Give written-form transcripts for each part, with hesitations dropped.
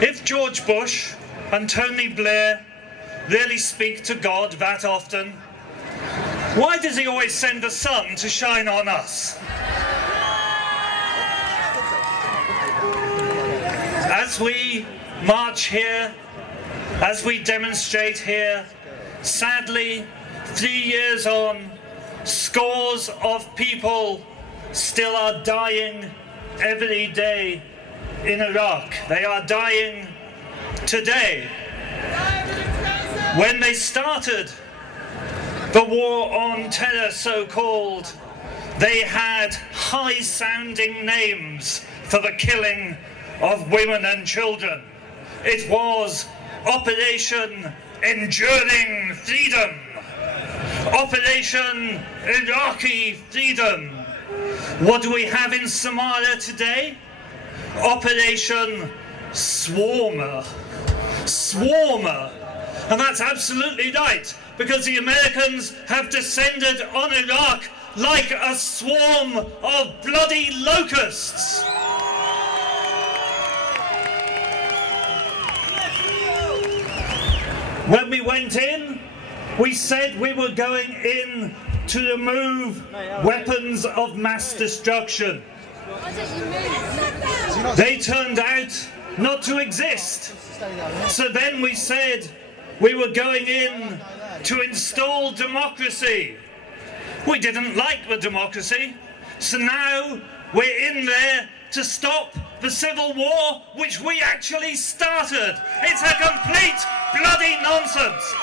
If George Bush and Tony Blair really speak to God that often, why does he always send the sun to shine on us? As we march here, as we demonstrate here, sadly, 3 years on, scores of people still are dying every day in Iraq. They are dying today. When they started the war on terror, so-called, they had high-sounding names for the killing of women and children. It was Operation Enduring Freedom, Operation Iraqi Freedom. What do we have in Somalia today? Operation Swarmer. Swarmer. And that's absolutely right, because the Americans have descended on Iraq like a swarm of bloody locusts. When we went in, we said we were going in to remove weapons of mass destruction. They turned out not to exist. So then we said we were going in to install democracy. We didn't like the democracy, so now we're in there to stop the civil war which we actually started. It's a complete bloody nonsense.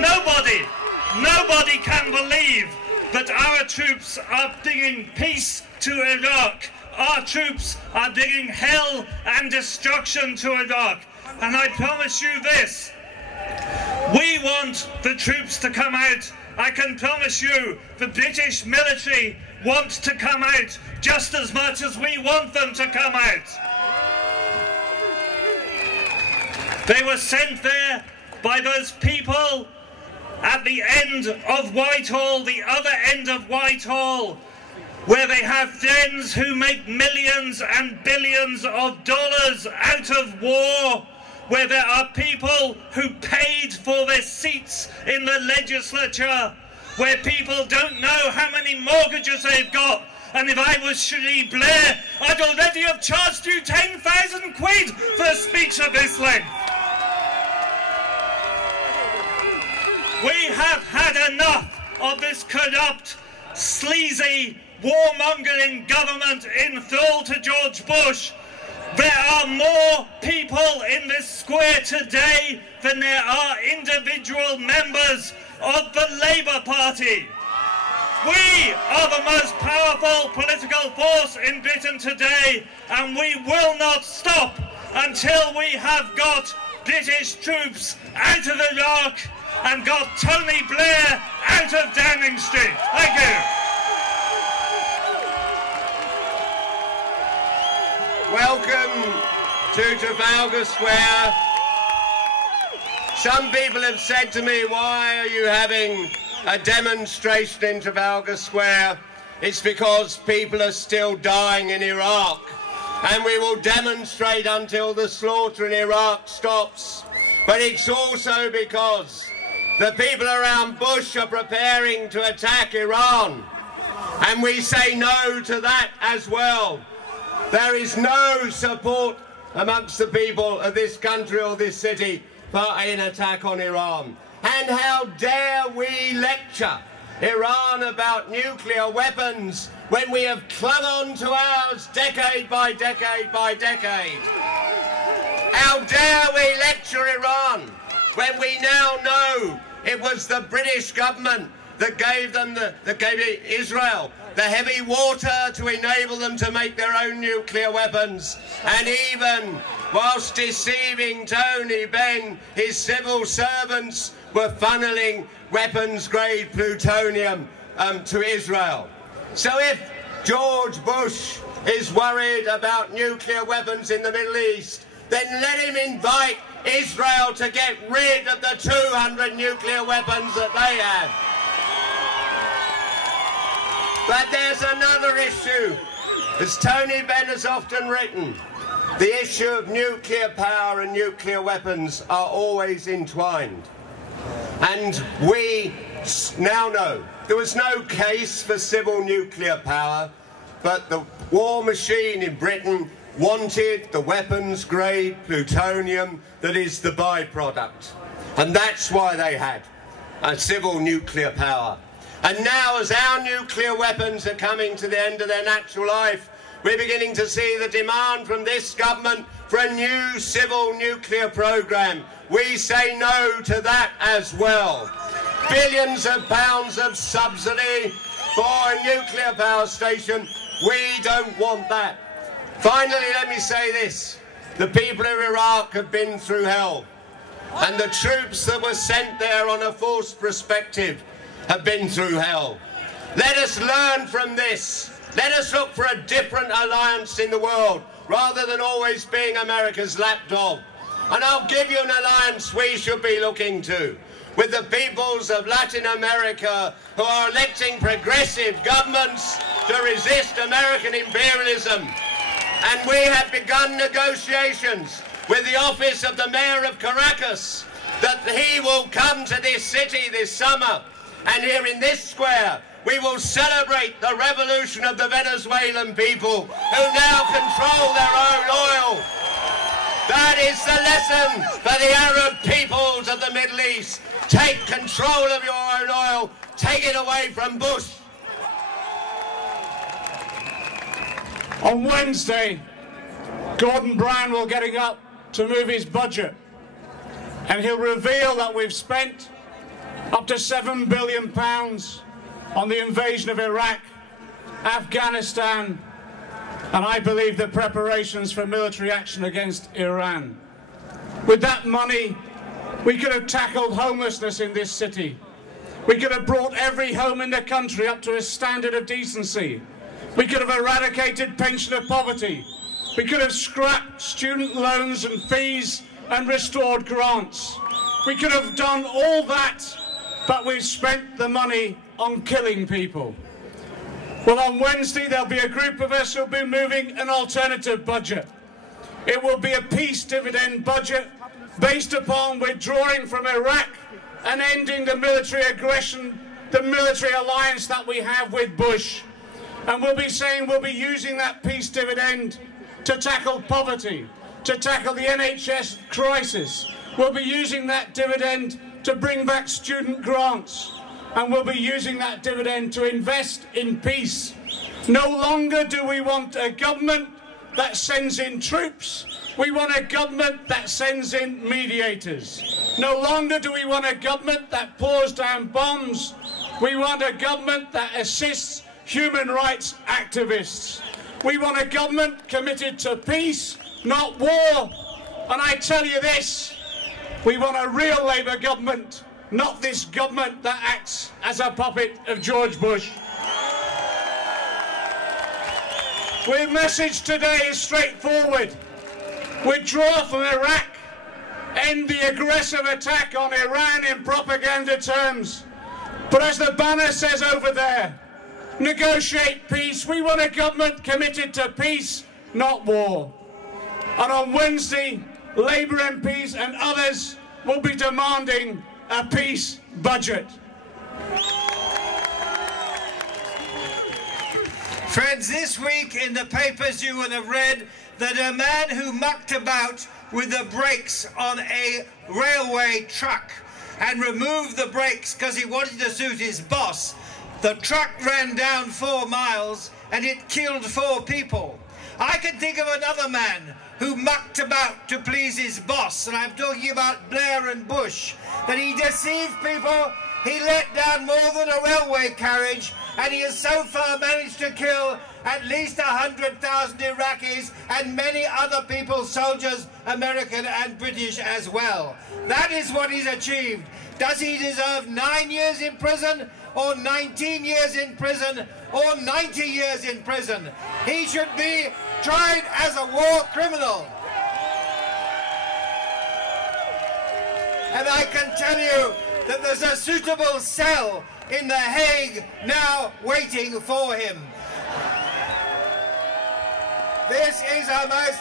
Nobody can believe that our troops are bringing peace to Iraq. Our troops are bringing hell and destruction to Iraq. And I promise you this, we want the troops to come out. I can promise you the British military want to come out just as much as we want them to come out. They were sent there by those people at the end of Whitehall, the other end of Whitehall, where they have friends who make millions and billions of dollars out of war, where there are people who paid for their seats in the legislature, where people don't know how many mortgages they've got. And if I was Cherie Blair, I'd already have charged you 10,000 quid for a speech of this length. We have had enough of this corrupt, sleazy, warmongering government in thrall to George Bush. There are more people in this square today than there are individual members of the Labour Party. We are the most powerful political force in Britain today, and we will not stop until we have got British troops out of Iraq and got Tony Blair out of Downing Street. Thank you. Welcome to Trafalgar Square. Some people have said to me, why are you having a demonstration in Trafalgar Square? It's because people are still dying in Iraq, and we will demonstrate until the slaughter in Iraq stops. But it's also because the people around Bush are preparing to attack Iran, and we say no to that as well. There is no support amongst the people of this country or this city for an attack on Iran. And how dare we lecture Iran about nuclear weapons when we have clung on to ours decade by decade by decade? How dare we lecture Iran when we now know it was the British government that gave Israel the heavy water to enable them to make their own nuclear weapons. And even whilst deceiving Tony Benn, his civil servants were funneling weapons-grade plutonium to Israel. So if George Bush is worried about nuclear weapons in the Middle East, then let him invite Israel to get rid of the 200 nuclear weapons that they have. But there's another issue. As Tony Benn has often written, The issue of nuclear power and nuclear weapons are always entwined. And we now know there was no case for civil nuclear power, but the war machine in Britain wanted the weapons-grade plutonium that is the byproduct. And that's why they had a civil nuclear power. And now, as our nuclear weapons are coming to the end of their natural life, we're beginning to see the demand from this government for a new civil nuclear programme. We say no to that as well. Billions of pounds of subsidy for a nuclear power station. We don't want that. Finally, let me say this. The people of Iraq have been through hell. And the troops that were sent there on a false perspective have been through hell. Let us learn from this. Let us look for a different alliance in the world, rather than always being America's lapdog. And I'll give you an alliance we should be looking to, with the peoples of Latin America who are electing progressive governments to resist American imperialism. And we have begun negotiations with the office of the Mayor of Caracas that he will come to this city this summer, and here in this square we will celebrate the revolution of the Venezuelan people who now control their own oil. That is the lesson for the Arab peoples of the Middle East. Take control of your own oil, take it away from Bush. On Wednesday, Gordon Brown will get up to move his budget, and he'll reveal that we've spent up to £7 billion on the invasion of Iraq, Afghanistan, and I believe the preparations for military action against Iran. With that money, we could have tackled homelessness in this city. We could have brought every home in the country up to a standard of decency. We could have eradicated pensioner poverty. We could have scrapped student loans and fees and restored grants. We could have done all that, but we've spent the money on killing people. Well, on Wednesday, there'll be a group of us who'll be moving an alternative budget. It will be a peace dividend budget based upon withdrawing from Iraq and ending the military aggression, the military alliance that we have with Bush. And we'll be saying we'll be using that peace dividend to tackle poverty, to tackle the NHS crisis. We'll be using that dividend to bring back student grants. And we'll be using that dividend to invest in peace. No longer do we want a government that sends in troops. We want a government that sends in mediators. No longer do we want a government that pours down bombs. We want a government that assists human rights activists. We want a government committed to peace, not war. And I tell you this, we want a real Labour government, not this government that acts as a puppet of George Bush. Our message today is straightforward. Withdraw from Iraq, end the aggressive attack on Iran in propaganda terms. But as the banner says over there, negotiate peace. We want a government committed to peace, not war. And on Wednesday, Labour MPs and others will be demanding a peace budget. Friends, this week in the papers you will have read that a man who mucked about with the brakes on a railway truck and removed the brakes because he wanted to suit his boss, the truck ran down 4 miles and it killed 4 people. I can think of another man who mucked about to please his boss, and I'm talking about Blair and Bush, that he deceived people, he let down more than a railway carriage, and he has so far managed to kill at least 100,000 Iraqis and many other people, soldiers, American and British as well. That is what he's achieved. Does he deserve 9 years in prison, or 19 years in prison, or 90 years in prison? He should be tried as a war criminal. And I can tell you that there's a suitable cell in The Hague now waiting for him. This is a most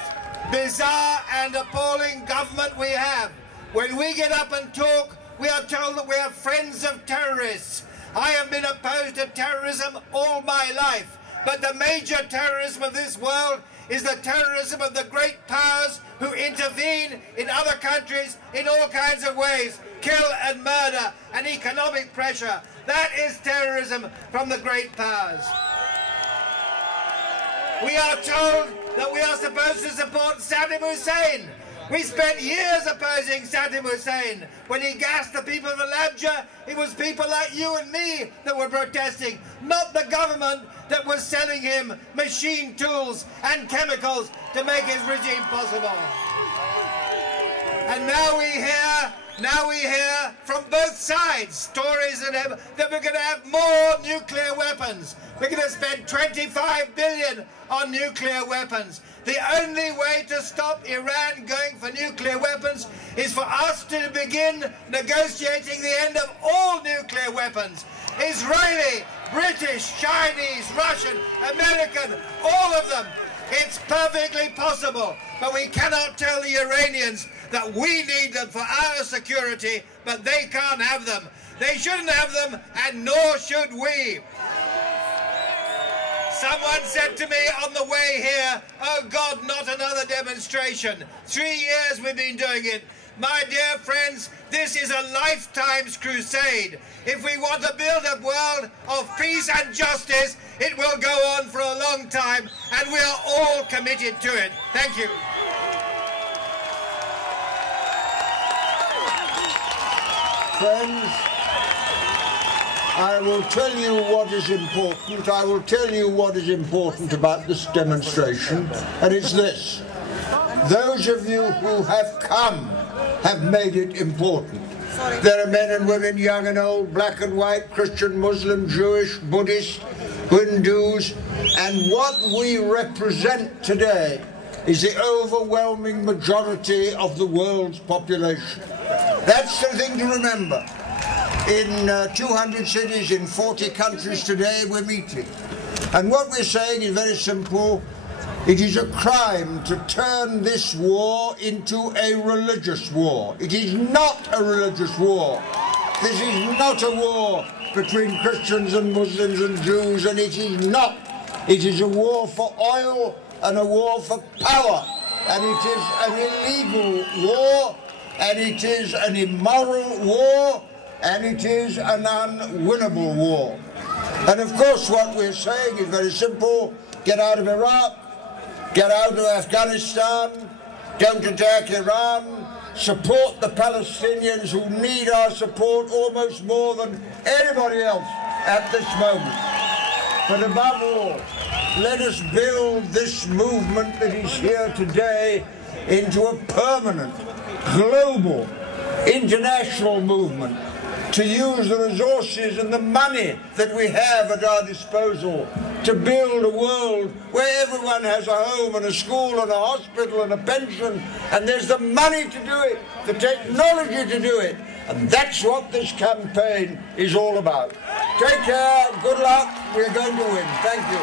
bizarre and appalling government we have. When we get up and talk, we are told that we are friends of terrorists. I have been opposed to terrorism all my life, but the major terrorism of this world is the terrorism of the great powers who intervene in other countries in all kinds of ways, kill and murder and economic pressure. That is terrorism from the great powers. We are told that we are supposed to support Saddam Hussein. We spent years opposing Saddam Hussein. When he gassed the people of Halabja, it was people like you and me that were protesting, not the government that was selling him machine tools and chemicals to make his regime possible. And now we hear from both sides stories that we're going to have more nuclear weapons. We're going to spend 25 billion on nuclear weapons. The only way to stop Iran going for nuclear weapons is for us to begin negotiating the end of all nuclear weapons. Israeli, British, Chinese, Russian, American, all of them. It's perfectly possible, but we cannot tell the Iranians that we need them for our security, but they can't have them. They shouldn't have them, and nor should we. Someone said to me on the way here, oh God, not another demonstration. 3 years we've been doing it. My dear friends, this is a lifetime's crusade. If we want to build a world of peace and justice, it will go on for a long time, and we are all committed to it. Thank you. Friends, I will tell you what is important. I will tell you what is important about this demonstration, and it's this. Those of you who have come have made it important. There are men and women, young and old, black and white, Christian, Muslim, Jewish, Buddhist, Hindus, and what we represent today is the overwhelming majority of the world's population. That's the thing to remember. In 200 cities, in 40 countries today, we're meeting. And what we're saying is very simple. It is a crime to turn this war into a religious war. It is not a religious war. This is not a war between Christians and Muslims and Jews, and it is not. It is a war for oil and a war for power. And it is an illegal war, and it is an immoral war, and it is an unwinnable war. And of course what we're saying is very simple. Get out of Iraq, get out of Afghanistan, don't attack Iran, support the Palestinians who need our support almost more than anybody else at this moment. But above all, let us build this movement that is here today into a permanent, global, international movement, to use the resources and the money that we have at our disposal to build a world where everyone has a home and a school and a hospital and a pension, and there's the money to do it, the technology to do it, and that's what this campaign is all about. Take care, good luck, we're going to win. Thank you.